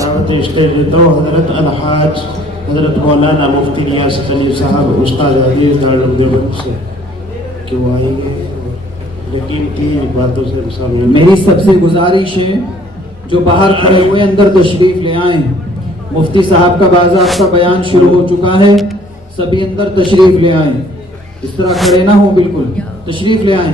دعوت اسٹیج تو حضرت الحاج حضرت مولانا مفتی ریاست علی صاحب استاد حدیث دارالعلوم دیوبند سے کہ وہ آئیں گے یقین کی باتوں سے سامنے. میری سب سے گزارش ہے جو باہر کھڑے ہوئے اندر تشریف لے آئیں. مفتی صاحب کا باضابطہ بیان شروع ہو چکا ہے, سبھی اندر تشریف لے آئیں. اس طرح کھڑے نہ ہوں, بالکل تشریف لے آئیں.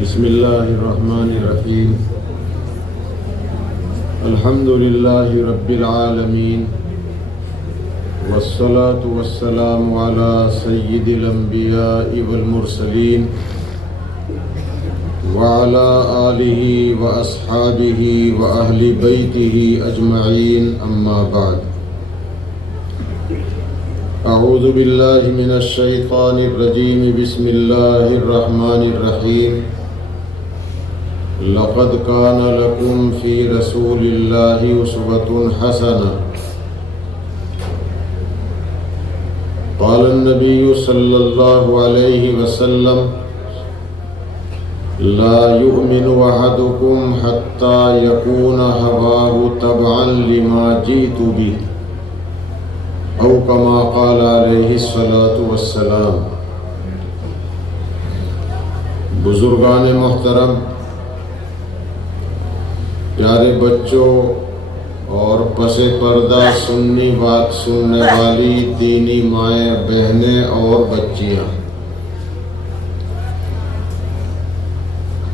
بسم اللہ الرحمن الرحیم. الحمد للہ رب العالمین والصلاة والسلام علی سید الانبیاء والمرسلین وعلی آلہ واصحابہ واہل بیتہ اجمعین. اما بعد. اعوذ باللہ من الشیطان الرجیم. بسم اللہ الرحمن الرحیم. لقد كان لكم في رسول الله أسوة حسنة. قال النبي صلى الله عليه وسلم لا يؤمن أحدكم حتى يكون هواه تبعا لما جئت به أو كما قال عليه الصلاة والسلام. بزرگان محترم, پیارے بچوں اور پس پردہ سنی بات سننے والی دینی مائیں بہنیں اور بچیاں,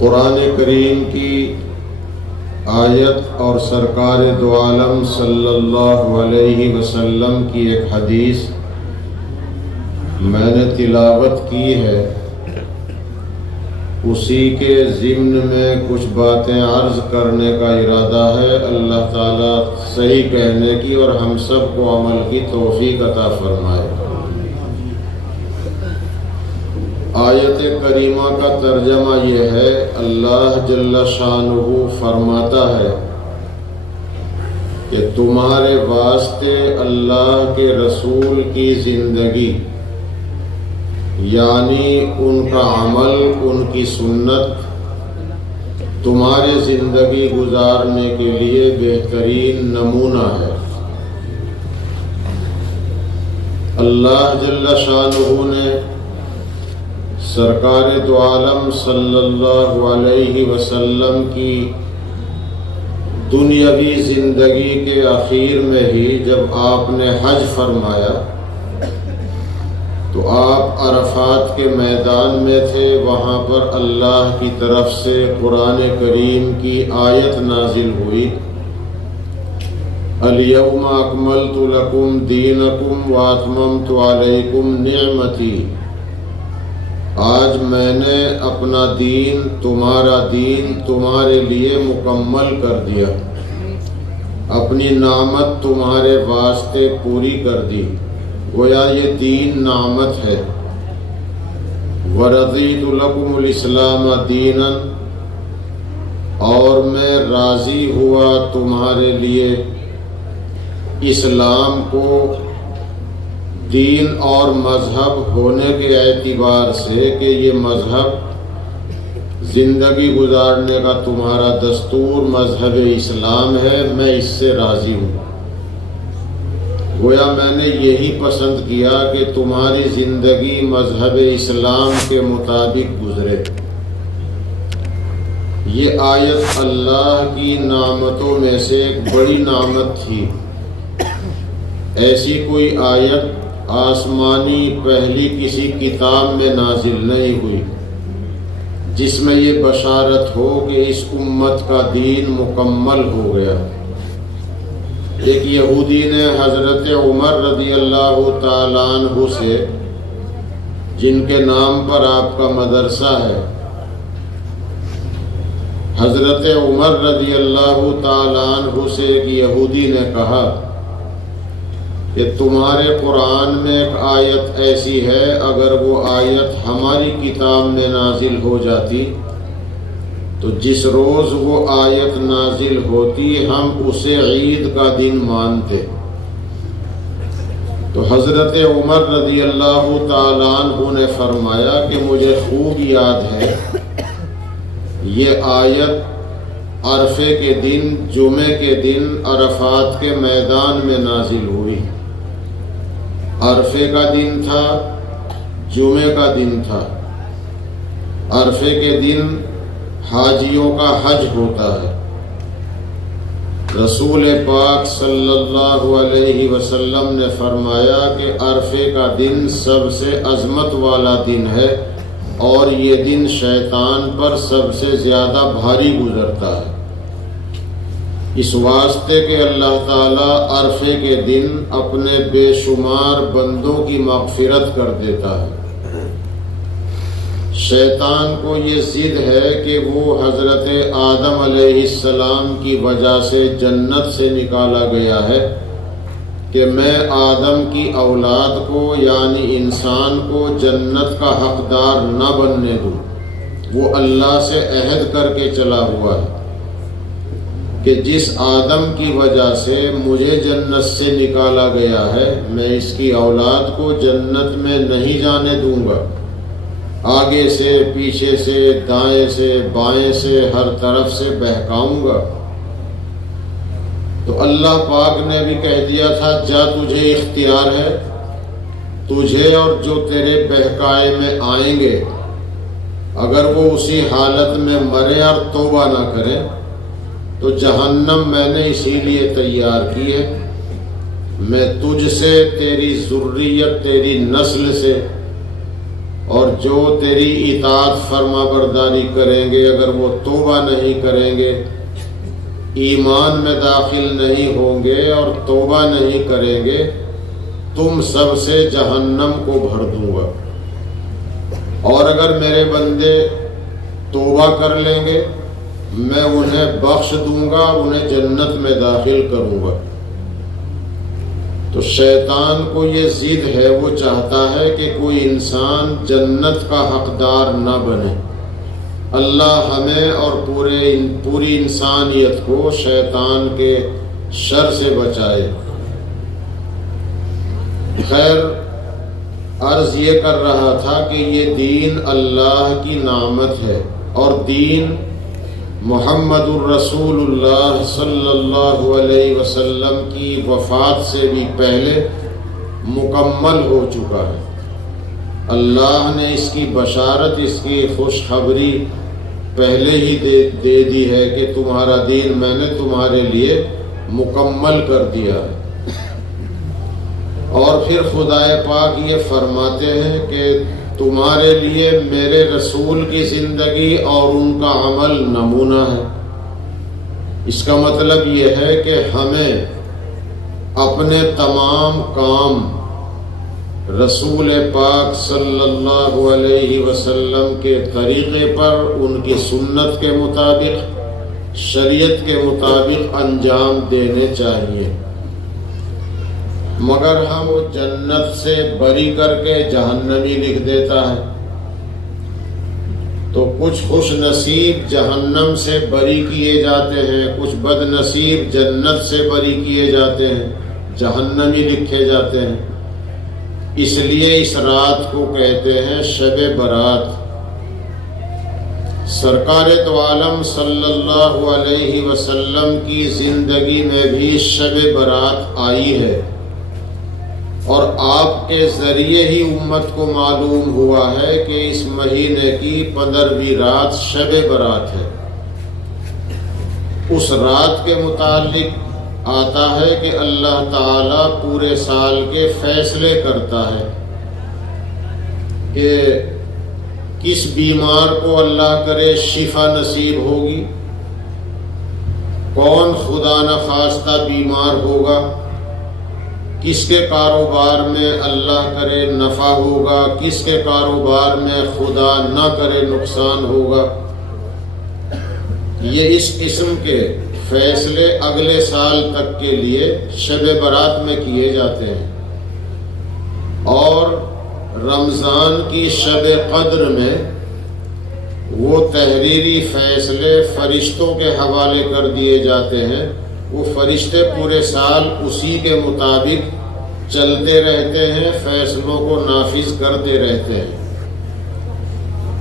قرآن کریم کی آیت اور سرکار دو عالم صلی اللہ علیہ وسلم کی ایک حدیث میں نے تلاوت کی ہے. اسی کے ضمن میں کچھ باتیں عرض کرنے کا ارادہ ہے. اللہ تعالیٰ صحیح کہنے کی اور ہم سب کو عمل کی توفیق عطا فرمائے. آیت کریمہ کا ترجمہ یہ ہے, اللہ جل شانہ فرماتا ہے کہ تمہارے واسطے اللہ کے رسول کی زندگی یعنی ان کا عمل, ان کی سنت تمہارے زندگی گزارنے کے لیے بہترین نمونہ ہے. اللہ جل شانہ نے سرکار دو عالم صلی اللہ علیہ وسلم کی دنیاوی زندگی کے اخیر میں ہی جب آپ نے حج فرمایا تو آپ عرفات کے میدان میں تھے. وہاں پر اللہ کی طرف سے قرآن کریم کی آیت نازل ہوئی, الیوم اکملت لکم دینکم واتممت علیکم نعمتی. آج میں نے اپنا دین, تمہارا دین تمہارے لیے مکمل کر دیا, اپنی نعمت تمہارے واسطے پوری کر دی. گویا یہ دین نعمت ہے. وَرَضِيتُ لَكُمُ الْإِسْلَامَ دِينًا, اور میں راضی ہوا تمہارے لیے اسلام کو دین اور مذہب ہونے کے اعتبار سے کہ یہ مذہب زندگی گزارنے کا تمہارا دستور مذہب اسلام ہے, میں اس سے راضی ہوں. گویا میں نے یہی پسند کیا کہ تمہاری زندگی مذہب اسلام کے مطابق گزرے. یہ آیت اللہ کی نعمتوں میں سے ایک بڑی نعمت تھی. ایسی کوئی آیت آسمانی پہلی کسی کتاب میں نازل نہیں ہوئی جس میں یہ بشارت ہو کہ اس امت کا دین مکمل ہو گیا. ایک یہودی نے حضرت عمر رضی اللہ تعالیٰ عنہ سے, جن کے نام پر آپ کا مدرسہ ہے, حضرت عمر رضی اللہ تعالیٰ عنہ سے ایک یہودی نے کہا کہ تمہارے قرآن میں ایک آیت ایسی ہے، اگر وہ آیت ہماری کتاب میں نازل ہو جاتی تو جس روز وہ آیت نازل ہوتی ہم اسے عید کا دن مانتے۔ تو حضرت عمر رضی اللہ تعالیٰ عنہ نے فرمایا کہ مجھے خوب یاد ہے یہ آیت عرفے کے دن، جمعے کے دن عرفات کے میدان میں نازل ہوئی۔ عرفے کا دن تھا، جمعے کا دن تھا۔ عرفے کے دن حاجیوں کا حج ہوتا ہے۔ رسول پاک صلی اللہ علیہ وسلم نے فرمایا کہ عرفے کا دن سب سے عظمت والا دن ہے اور یہ دن شیطان پر سب سے زیادہ بھاری گزرتا ہے، اس واسطے کہ اللہ تعالیٰ عرفے کے دن اپنے بے شمار بندوں کی مغفرت کر دیتا ہے۔ شیطان کو یہ ضد ہے کہ وہ حضرت آدم علیہ السلام کی وجہ سے جنت سے نکالا گیا ہے کہ میں آدم کی اولاد کو یعنی انسان کو جنت کا حقدار نہ بننے دوں۔ وہ اللہ سے عہد کر کے چلا ہوا ہے کہ جس آدم کی وجہ سے مجھے جنت سے نکالا گیا ہے میں اس کی اولاد کو جنت میں نہیں جانے دوں گا۔ آگے سے، پیچھے سے، دائیں سے، بائیں سے، ہر طرف سے بہکاؤں گا۔ تو اللہ پاک نے بھی کہہ دیا تھا جا تجھے اختیار ہے، تجھے اور جو تیرے بہکائے میں آئیں گے اگر وہ اسی حالت میں مرے اور توبہ نہ کریں تو جہنم میں نے اسی لیے تیار کی ہے۔ میں تجھ سے، تیری ذریت، تیری نسل سے اور جو تیری اطاعت فرما برداری کریں گے اگر وہ توبہ نہیں کریں گے، ایمان میں داخل نہیں ہوں گے اور توبہ نہیں کریں گے، تم سب سے جہنم کو بھر دوں گا۔ اور اگر میرے بندے توبہ کر لیں گے میں انہیں بخش دوں گا، انہیں جنت میں داخل کروں گا۔ تو شیطان کو یہ ضد ہے، وہ چاہتا ہے کہ کوئی انسان جنت کا حقدار نہ بنے۔ اللہ ہمیں اور پوری انسانیت کو شیطان کے شر سے بچائے۔ خیر، عرض یہ کر رہا تھا کہ یہ دین اللہ کی نعمت ہے اور دین محمد الرسول اللہ صلی اللہ علیہ وسلم کی وفات سے بھی پہلے مکمل ہو چکا ہے۔ اللہ نے اس کی بشارت، اس کی خوشخبری پہلے ہی دے دی ہے کہ تمہارا دین میں نے تمہارے لیے مکمل کر دیا ہے۔ اور پھر خدا پاک یہ فرماتے ہیں کہ تمہارے لیے میرے رسول کی زندگی اور ان کا عمل نمونہ ہے۔ اس کا مطلب یہ ہے کہ ہمیں اپنے تمام کام رسول پاک صلی اللہ علیہ وسلم کے طریقے پر، ان کی سنت کے مطابق، شریعت کے مطابق انجام دینے چاہیے، مگر ہم جنت سے بری کر کے جہنمی لکھ دیتا ہے۔ تو کچھ خوش نصیب جہنم سے بری کیے جاتے ہیں، کچھ بد نصیب جنت سے بری کیے جاتے ہیں، جہنمی لکھے جاتے ہیں۔ اس لیے اس رات کو کہتے ہیں شب برات۔ سرکار دو عالم صلی اللہ علیہ وسلم کی زندگی میں بھی شب برات آئی ہے اور آپ کے ذریعے ہی امت کو معلوم ہوا ہے کہ اس مہینے کی 15ویں رات شب برات ہے۔ اس رات کے متعلق آتا ہے کہ اللہ تعالیٰ پورے سال کے فیصلے کرتا ہے کہ کس بیمار کو اللہ کرے شفا نصیب ہوگی، کون خدا نخواستہ بیمار ہوگا، کس کے کاروبار میں اللہ کرے نفع ہوگا، کس کے کاروبار میں خدا نہ کرے نقصان ہوگا۔ یہ اس قسم کے فیصلے اگلے سال تک کے لیے شب برات میں کیے جاتے ہیں، اور رمضان کی شب قدر میں وہ تحریری فیصلے فرشتوں کے حوالے کر دیے جاتے ہیں۔ وہ فرشتے پورے سال اسی کے مطابق چلتے رہتے ہیں، فیصلوں کو نافذ کرتے رہتے ہیں۔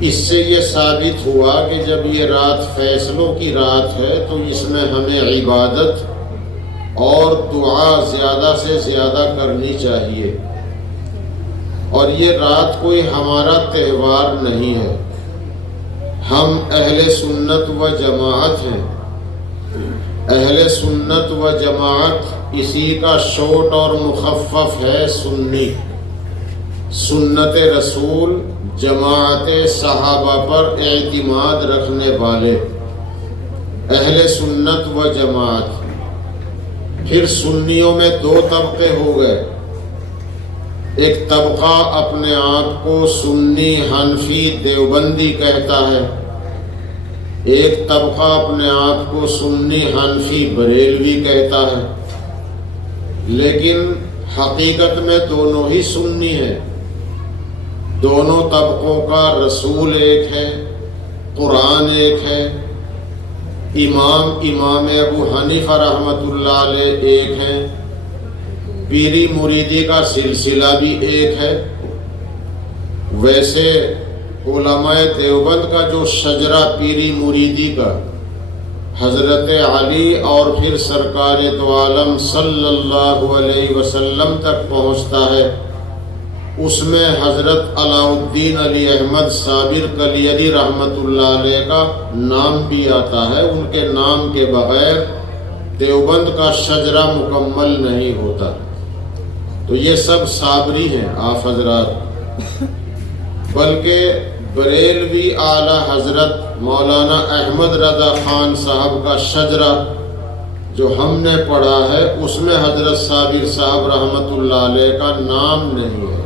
اس سے یہ ثابت ہوا کہ جب یہ رات فیصلوں کی رات ہے تو اس میں ہمیں عبادت اور دعا زیادہ سے زیادہ کرنی چاہیے، اور یہ رات کوئی ہمارا تہوار نہیں ہے۔ ہم اہل سنت و جماعت ہیں۔ اہل سنت و جماعت اسی کا شورٹ اور مخفف ہے سنی۔ سنت رسول، جماعت صحابہ پر اعتماد رکھنے والے اہل سنت و جماعت۔ پھر سنیوں میں دو طبقے ہو گئے۔ ایک طبقہ اپنے آپ کو سنی حنفی دیوبندی کہتا ہے، ایک طبقہ اپنے آپ کو سنی حنفی بریلوی کہتا ہے، لیکن حقیقت میں دونوں ہی سنی ہیں۔ دونوں طبقوں کا رسول ایک ہے، قرآن ایک ہے، امام ابو حنیفہ رحمۃ اللہ علیہ ایک ہیں، پیری مریدی کا سلسلہ بھی ایک ہے۔ ویسے علماء دیوبند کا جو شجرہ پیری مریدی کا حضرت علی اور پھر سرکار دو عالم صلی اللہ علیہ وسلم تک پہنچتا ہے، اس میں حضرت علاء الدین علی احمد صابر کلیری رحمۃ اللہ علیہ کا نام بھی آتا ہے۔ ان کے نام کے بغیر دیوبند کا شجرہ مکمل نہیں ہوتا۔ تو یہ سب صابری ہیں آپ حضرات، بلکہ بریلوی اعلی حضرت مولانا احمد رضا خان صاحب کا شجرہ جو ہم نے پڑھا ہے، اس میں حضرت صابر صاحب رحمۃ اللہ علیہ کا نام نہیں ہے،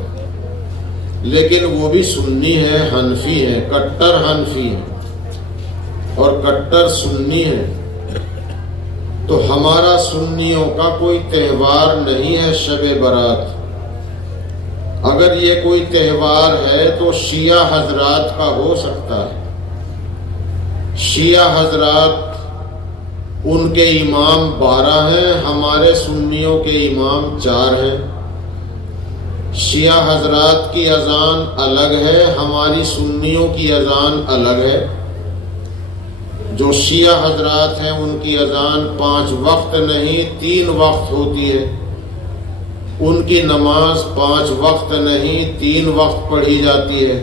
لیکن وہ بھی سنی ہے، حنفی ہے، کٹر حنفی ہے اور کٹر سنی ہے۔ تو ہمارا سنیوں کا کوئی تہوار نہیں ہے شب برات۔ اگر یہ کوئی تہوار ہے تو شیعہ حضرات کا ہو سکتا ہے۔ شیعہ حضرات ان کے امام 12 ہیں، ہمارے سنیوں کے امام 4 ہیں۔ شیعہ حضرات کی اذان الگ ہے، ہماری سنیوں کی اذان الگ ہے۔ جو شیعہ حضرات ہیں ان کی اذان 5 وقت نہیں 3 وقت ہوتی ہے، ان کی نماز 5 وقت نہیں 3 وقت پڑھی جاتی ہے۔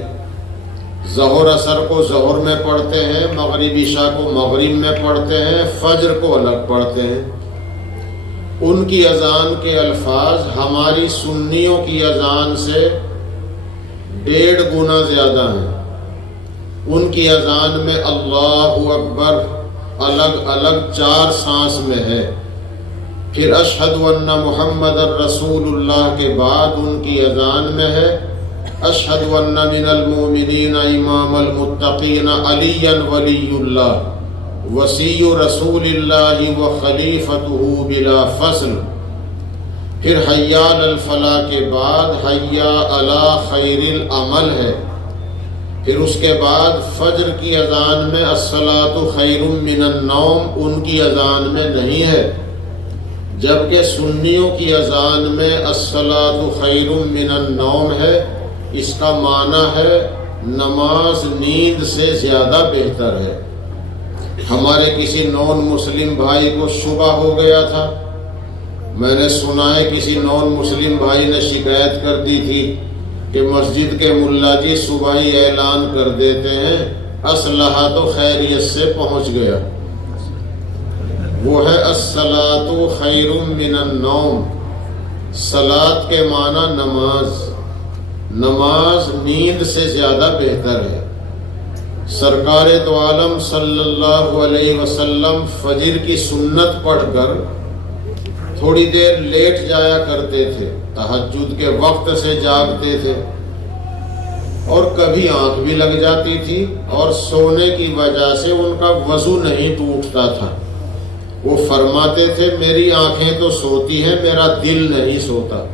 ظہر اثر کو ظہر میں پڑھتے ہیں، مغرب عشاء کو مغرب میں پڑھتے ہیں، فجر کو الگ پڑھتے ہیں۔ ان کی اذان کے الفاظ ہماری سنیوں کی اذان سے 1.5 گنا زیادہ ہیں۔ ان کی اذان میں اللہ اکبر الگ الگ 4 سانس میں ہے، پھر اشہد ان محمد الرسول اللہ کے بعد ان کی اذان میں ہے اشہد ان من المؤمنین امام المتقین علی ولی اللہ وصی رسول اللہ و خلیفتہ بلا فصل، پھر حی علی الفلاح کے بعد حی علی خیر العمل ہے، پھر اس کے بعد فجر کی اذان میں الصلاۃ خیر من النوم ان کی اذان میں نہیں ہے، جبکہ سنیوں کی اذان میں الصلاۃ خیر من النوم ہے۔ اس کا معنی ہے نماز نیند سے زیادہ بہتر ہے۔ ہمارے کسی نان مسلم بھائی کو شبہ ہو گیا تھا، میں نے سنا ہے کسی نان مسلم بھائی نے شکایت کر دی تھی کہ مسجد کے ملا جی صبح ہی اعلان کر دیتے ہیں اسلحہ تو خیریت سے پہنچ گیا۔ وہ ہے الصلاۃ خیر من النوم، صلاۃ کے معنی نماز، نماز نیند سے زیادہ بہتر ہے۔ سرکار دو عالم صلی اللہ علیہ وسلم فجر کی سنت پڑھ کر تھوڑی دیر لیٹ جایا کرتے تھے، تہجد کے وقت سے جاگتے تھے، اور کبھی آنکھ بھی لگ جاتی تھی اور سونے کی وجہ سے ان کا وضو نہیں ٹوٹتا تھا۔ وہ فرماتے تھے میری آنکھیں تو سوتی ہیں، میرا دل نہیں سوتا۔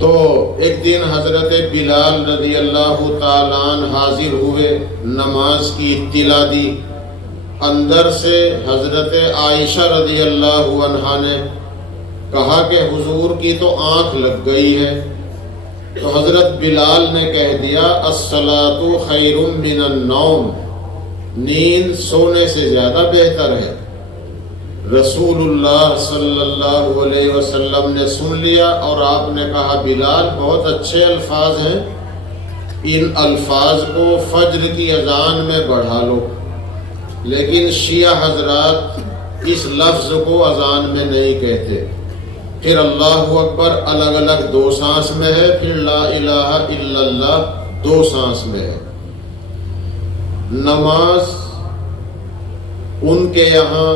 تو ایک دن حضرت بلال رضی اللہ تعالیٰ عنہ حاضر ہوئے، نماز کی اطلاع دی۔ اندر سے حضرت عائشہ رضی اللہ عنہا نے کہا کہ حضور کی تو آنکھ لگ گئی ہے۔ تو حضرت بلال نے کہہ دیا الصلاۃ خیر من النوم، نیند سونے سے زیادہ بہتر ہے۔ رسول اللہ صلی اللہ علیہ وسلم نے سن لیا اور آپ نے کہا بلال بہت اچھے الفاظ ہیں، ان الفاظ کو فجر کی اذان میں بڑھا لو۔ لیکن شیعہ حضرات اس لفظ کو اذان میں نہیں کہتے، پھر اللہ اکبر الگ الگ 2 سانس میں ہے، پھر لا الہ الا اللہ 2 سانس میں ہے۔ نماز ان کے یہاں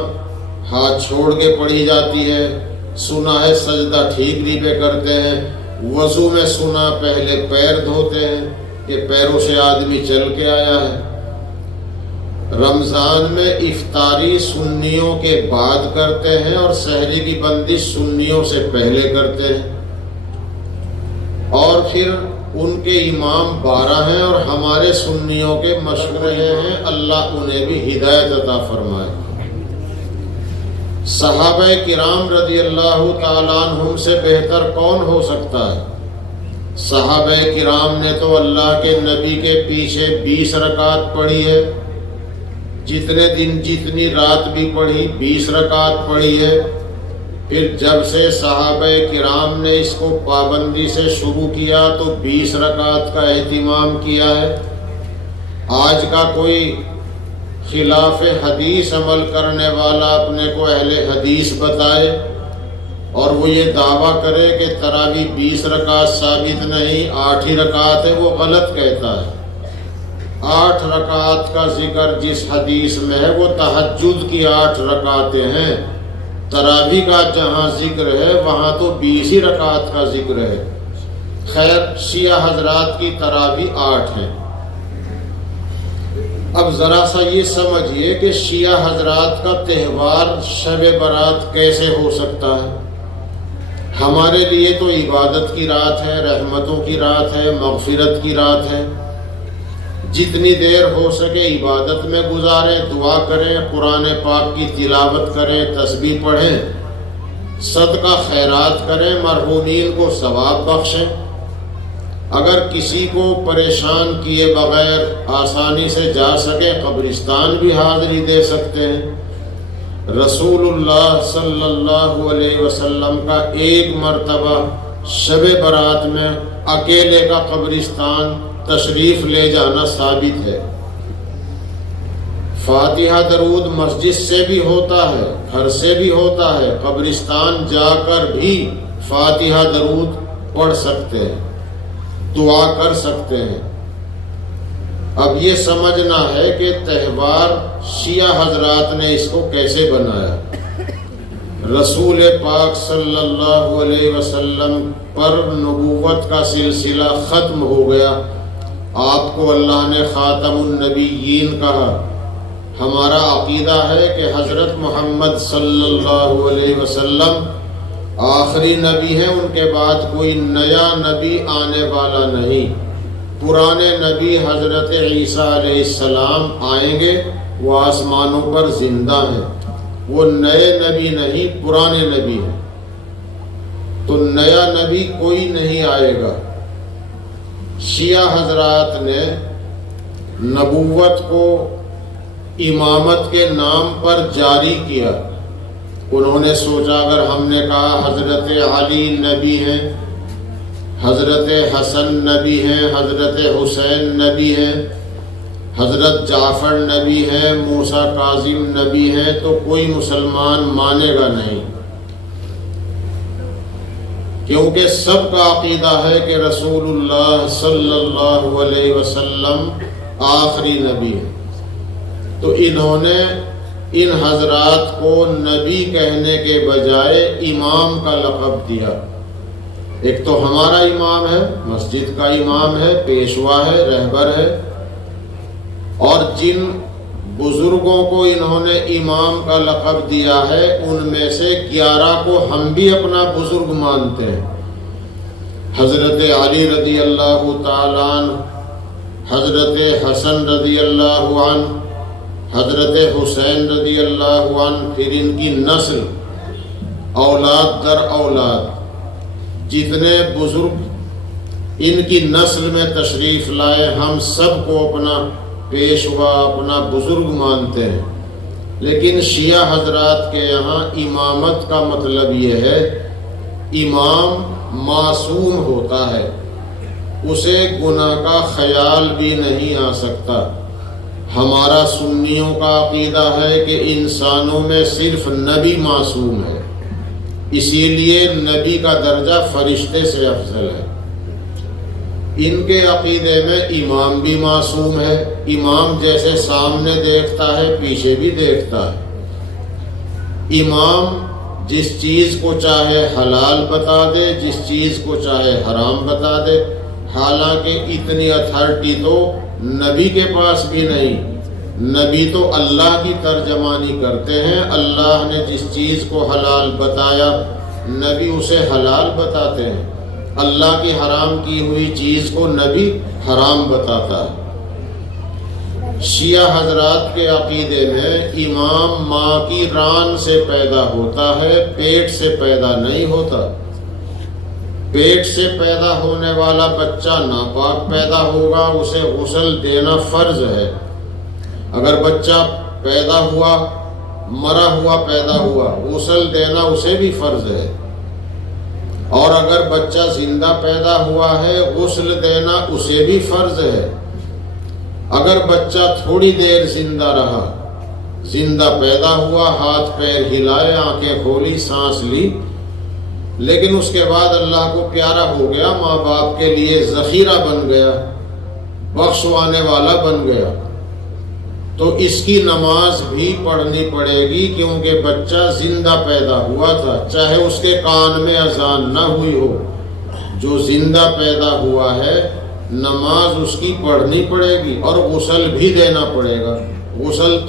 ہاتھ چھوڑ کے پڑھی جاتی ہے، سنا ہے سجدہ ٹھیکری پہ کرتے ہیں، وضو میں سنا پہلے پیر دھوتے ہیں کہ پیروں سے آدمی چل کے آیا ہے۔ رمضان میں افطاری سنیوں کے بعد کرتے ہیں اور سحری کی بندش سنیوں سے پہلے کرتے ہیں، اور پھر ان کے امام 12 ہیں اور ہمارے سنیوں کے مشورے ہیں، اللہ انہیں بھی ہدایت عطا فرمائے۔ صحابہ کرام رضی اللہ تعالیٰ عنہم سے بہتر کون ہو سکتا ہے؟ صحابہ کرام نے تو اللہ کے نبی کے پیچھے 20 رکعت پڑھی ہے، جتنے دن جتنی رات بھی پڑھی 20 رکعت پڑھی ہے۔ پھر جب سے صحابہ کرام نے اس کو پابندی سے شروع کیا تو 20 رکعت کا اہتمام کیا ہے۔ آج کا کوئی خلاف حدیث عمل کرنے والا اپنے کو اہل حدیث بتائے اور وہ یہ دعویٰ کرے کہ تراویح 20 رکعت ثابت نہیں، 8 ہی رکعت ہے، وہ غلط کہتا ہے۔ 8 رکعت کا ذکر جس حدیث میں ہے وہ تہجد کی 8 رکعتیں ہیں، تراویح کا جہاں ذکر ہے وہاں تو 20 ہی رکعت کا ذکر ہے۔ خیر، شیعہ حضرات کی تراویح 8 ہیں۔ اب ذرا سا یہ سمجھیے کہ شیعہ حضرات کا تہوار شب برات کیسے ہو سکتا ہے؟ ہمارے لیے تو عبادت کی رات ہے، رحمتوں کی رات ہے، مغفرت کی رات ہے۔ جتنی دیر ہو سکے عبادت میں گزاریں، دعا کریں، قرآن پاک کی تلاوت کریں، تسبیح پڑھیں، صدقہ خیرات کریں، مرحومین کو ثواب بخشیں۔ اگر کسی کو پریشان کیے بغیر آسانی سے جا سکے قبرستان بھی حاضری دے سکتے ہیں۔ رسول اللہ صلی اللہ علیہ وسلم کا ایک مرتبہ شب برات میں اکیلے کا قبرستان تشریف لے جانا ثابت ہے۔ فاتحہ درود مسجد سے بھی ہوتا ہے، گھر سے بھی ہوتا ہے، قبرستان جا کر بھی فاتحہ درود پڑھ سکتے ہیں، دعا کر سکتے ہیں۔ اب یہ سمجھنا ہے کہ تہوار شیعہ حضرات نے اس کو کیسے بنایا۔ رسول پاک صلی اللہ علیہ وسلم پر نبوت کا سلسلہ ختم ہو گیا، آپ کو اللہ نے خاتم النبیین کہا۔ ہمارا عقیدہ ہے کہ حضرت محمد صلی اللہ علیہ وسلم آخری نبی ہیں، ان کے بعد کوئی نیا نبی آنے والا نہیں۔ پرانے نبی حضرت عیسیٰ علیہ السلام آئیں گے، وہ آسمانوں پر زندہ ہیں، وہ نئے نبی نہیں، پرانے نبی ہیں۔ تو نیا نبی کوئی نہیں آئے گا۔ شیعہ حضرات نے نبوت کو امامت کے نام پر جاری کیا۔ انہوں نے سوچا اگر ہم نے کہا حضرت علی نبی ہیں، حضرت حسن نبی ہیں، حضرت حسین نبی ہیں، حضرت جعفر نبی ہیں، موسیٰ کاظم نبی ہیں، تو کوئی مسلمان مانے گا نہیں، کیونکہ سب کا عقیدہ ہے کہ رسول اللہ صلی اللہ علیہ وسلم آخری نبی ہے۔ تو انہوں نے ان حضرات کو نبی کہنے کے بجائے امام کا لقب دیا۔ ایک تو ہمارا امام ہے، مسجد کا امام ہے، پیشوا ہے، رہبر ہے، اور جن بزرگوں کو انہوں نے امام کا لقب دیا ہے، ان میں سے 11 کو ہم بھی اپنا بزرگ مانتے ہیں۔ حضرت علی رضی اللہ تعالیٰ عنہ، حضرت حسن رضی اللہ عنہ، حضرت حسین رضی اللہ عنہ، پھر ان کی نسل، اولاد در اولاد جتنے بزرگ ان کی نسل میں تشریف لائے، ہم سب کو اپنا پیشوا، اپنا بزرگ مانتے ہیں۔ لیکن شیعہ حضرات کے یہاں امامت کا مطلب یہ ہے، امام معصوم ہوتا ہے، اسے گناہ کا خیال بھی نہیں آ سکتا۔ ہمارا سنیوں کا عقیدہ ہے کہ انسانوں میں صرف نبی معصوم ہے، اسی لیے نبی کا درجہ فرشتے سے افضل ہے۔ ان کے عقیدے میں امام بھی معصوم ہے، امام جیسے سامنے دیکھتا ہے پیچھے بھی دیکھتا ہے۔ امام جس چیز کو چاہے حلال بتا دے، جس چیز کو چاہے حرام بتا دے، حالانکہ اتنی اتھارٹی تو نبی کے پاس بھی نہیں۔ نبی تو اللہ کی ترجمانی کرتے ہیں، اللہ نے جس چیز کو حلال بتایا نبی اسے حلال بتاتے ہیں، اللہ کی حرام کی ہوئی چیز کو نبی حرام بتاتا ہے۔ شیعہ حضرات کے عقیدے میں امام ماں کی ران سے پیدا ہوتا ہے، پیٹ سے پیدا نہیں ہوتا۔ پیٹ سے پیدا ہونے والا بچہ ناپاک پیدا ہوگا، اسے غسل دینا فرض ہے۔ اگر بچہ پیدا ہوا مرا ہوا پیدا ہوا، غسل دینا اسے بھی فرض ہے۔ اور اگر بچہ زندہ پیدا ہوا ہے، غسل دینا اسے بھی فرض ہے۔ اگر بچہ تھوڑی دیر زندہ رہا، زندہ پیدا ہوا، ہاتھ پیر ہلائے، آنکھیں کھولی، سانس لی، لیکن اس کے بعد اللہ کو پیارا ہو گیا، ماں باپ کے لیے ذخیرہ بن گیا، بخشوانے والا بن گیا، تو اس کی نماز بھی پڑھنی پڑے گی، کیونکہ بچہ زندہ پیدا ہوا تھا، چاہے اس کے کان میں اذان نہ ہوئی ہو۔ جو زندہ پیدا ہوا ہے نماز اس کی پڑھنی پڑے گی اور غسل بھی دینا پڑے گا۔ غسل تو